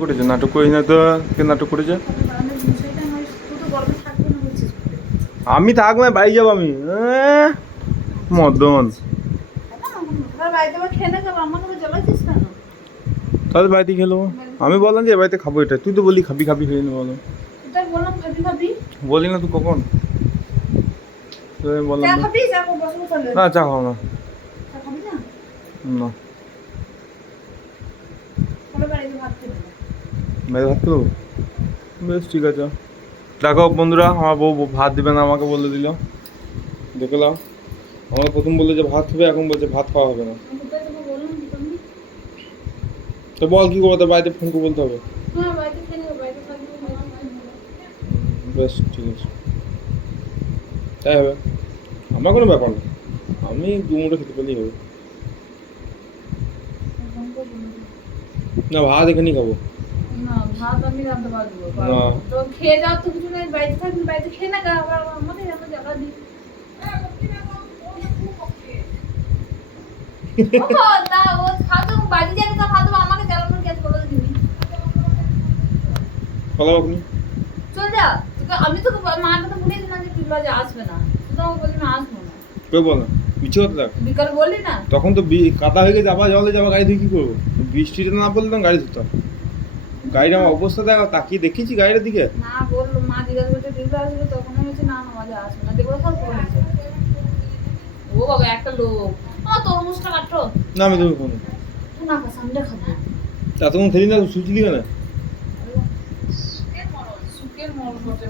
করেছে? নাটক করি না তো, কে নাটক করেছে? আমি থাকবো না, বাড়ি যাবো আমি। মদন তাহলে বাড়িতে খেলো। আমি বললাম যে এ বাড়িতে খাবো এটা, তুই তো বললি খাবি খাবি খেয়ে নে বলো। বলি না তুই কখন? বললাম না চা খাও না। না বাইরে ভাত খাবো? বেশ ঠিক আছে। দেখো বন্ধুরা, আমার বউ ভাত দিবে না, আমাকে বলে দিল। দেখলাম আমাকে প্রথম বললো যে ভাত হবে, এখন বলছে ভাত খাওয়া হবে না। তো বল কি করবো, বাড়িতে ফোন করে বলতে হবে। বেশ ঠিক আছে, তাই হবে, আমার কোনো ব্যাপার না। আমি দু মুঠো খেতে পেলেই হবে। না ভাত এখানেই খাবো। না ভাত আমি রাঁধতে পারবো না তো খেয়ে যাও তো কিছু নেই, বাড়িতে থাকবি বাড়িতে খেয়ে না গা, আবার আমাদের আমরা জায়গা দিই। ও তা ও খাতো বাড়ি যাবে তো খাতো, আমাকে জ্বালানোর গ্যাস করে দিবি। ফলো আপনি চল যা, তোকে আমি তো মাকে তো বলে দিলাম যে তুই লজে আসবে না, তুই তো আমাকে বললি আমি আসবো না। কেউ বল না, মিছে কথা দেখ। বিকাল বললি না তখন তো কাদা হয়ে গেছে, আবার জলে যাবো, গাড়ি ধুয়ে কি করবো? বৃষ্টিটা না পড়লে তখন গাড়ি ধুতাম। গাড়ির আমার অবস্থা দেখো, তাকিয়ে দেখেছি গাড়ির দিকে। না বললো, মা জিজ্ঞাসা করছে দিদা আসবে, তখন আমি বলছি না না মাঝে আসবে না, দেখবো সব বলেছে। ও বাবা একটা লোক, ও তরমুজটা কাটো না আমি তুমি ফোন তুই না খা, সামনে খাবো। এতক্ষণ খেলি না, সুচি দিবে না। সুখের মরণ হতে